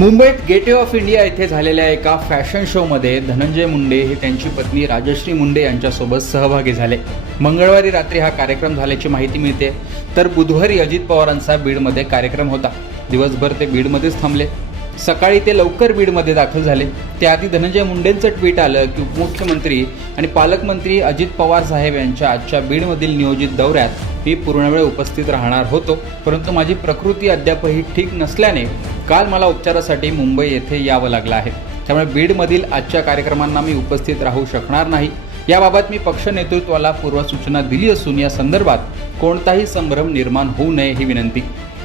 मुंबईत gateway of India येथे झालेल्या एका फॅशन शोमध्ये धनंजय मुंडे हे त्यांची पत्नी राजश्री मुंडे यांच्यासोबत सहभागी झाले. मंगळवारी रात्री हा कार्यक्रम झाल्याची माहिती मिळते. तर बुधवारी अजित पवारांचा बीडमध्ये कार्यक्रम होता. दिवसभर ते बीडमध्येच थांबले. सकाळी ते लवकर बीडमध्ये दाखल झाले. त्याआधी धनंजय मुंडेंचं ट्विट आलं की उपमुख्यमंत्री आणि पालकमंत्री अजित पवार साहेब यांच्या आजच्या बीडमधील नियोजित दौऱ्यात मी पूर्णवेळ उपस्थित राहणार होतो. परंतु माझी प्रकृती अद्यापही ठीक नसल्याने काल मला उपचारासाठी मुंबई येथे यावं लागलं आहे. त्यामुळे बीडमधील आजच्या कार्यक्रमांना मी उपस्थित राहू शकणार नाही. याबाबत मी पक्ष नेतृत्वाला पूर्वसूचना दिली असून या संदर्भात कोणताही संभ्रम निर्माण होऊ नये ही विनंती.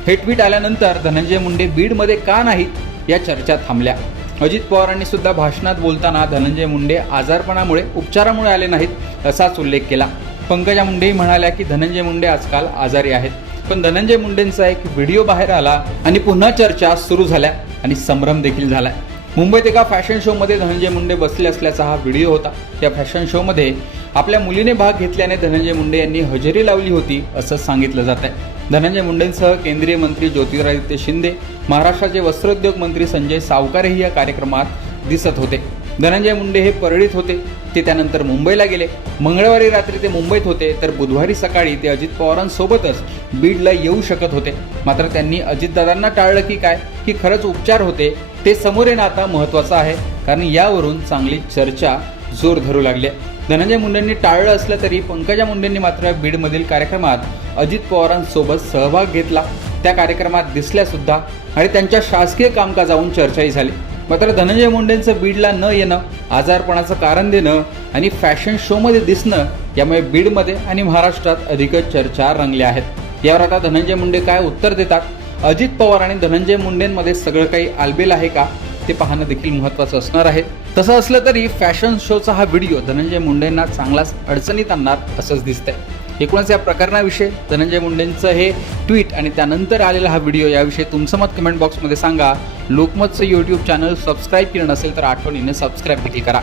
हे ट्विट आल्यानंतर धनंजय मुंडे बीडमध्ये का नाहीत? या चर्चा थांबल्या. अजित पवारांनी सुद्धा भाषणात बोलताना धनंजय मुंडे आजारपणामुळे उपचारामुळे आले नाहीत असाच उल्लेख केला. पंकजा मुंडेही म्हणाल्या की धनंजय मुंडे आजकाल आजारी आहेत. पण धनंजय मुंडेंचा एक व्हिडिओ बाहेर आला आणि पुन्हा चर्चा सुरू झाल्या आणि संभ्रम देखील झाला मुंबईत एका फॅशन शोमध्ये धनंजय मुंडे बसले असल्याचा हा व्हिडिओ होता. या फॅशन शोमध्ये आपल्या मुलीने भाग घेतल्याने धनंजय मुंडे यांनी हजेरी लावली होती असं सांगितलं जात आहे धनंजय मुंडेंसह केंद्रीय मंत्री ज्योतिरादित्य शिंदे महाराष्ट्राचे वस्त्रोद्योग मंत्री संजय सावकारेही या कार्यक्रमात दिसत होते. धनंजय मुंडे हे परळीत होते. ते त्यानंतर मुंबईला गेले. मंगळवारी रात्री ते मुंबईत होते तर बुधवारी सकाळी ते अजित पवारांसोबतच बीडला येऊ शकत होते. मात्र त्यांनी अजितदादांना टाळलं की काय? की खरंच उपचार होते. ते समोर येणं आता महत्त्वाचं आहे. कारण यावरून चांगली चर्चा जोर धरू लागली आहे. धनंजय मुंडेंनी टाळलं असलं तरी पंकजा मुंडेंनी मात्र बीडमधील कार्यक्रमात अजित पवारांसोबत सहभाग घेतला. त्या कार्यक्रमात दिसल्यासुद्धा आणि त्यांच्या शासकीय कामकाजावरून चर्चाही झाली. मात्र धनंजय मुंडेंचं बीडला न येणं आजारपणाचं कारण देणं आणि फॅशन शोमध्ये दिसणं यामुळे बीडमध्ये आणि महाराष्ट्रात अधिकच चर्चा रंगल्या आहेत. यावर आता धनंजय मुंडे काय उत्तर देतात? अजित पवार आणि धनंजय मुंडेंमध्ये सगळं काही आलबेल आहे का? ते पाहणं देखील महत्त्वाचं असणार आहे. तसं असलं तरी फॅशन शोचा हा व्हिडिओ धनंजय मुंडेंना चांगलाच अडचणीत आणणार असंच दिसतंय. एकूणच या प्रकरणाविषयी धनंजय मुंडेंचं हे ट्विट आणि त्यानंतर आलेला हा व्हिडिओ याविषयी तुमचं मत कमेंट बॉक्समध्ये सांगा. लोकमतचं यूट्यूब चॅनल सबस्क्राईब केलं नसेल तर आठवणीने सबस्क्राईब देखील करा.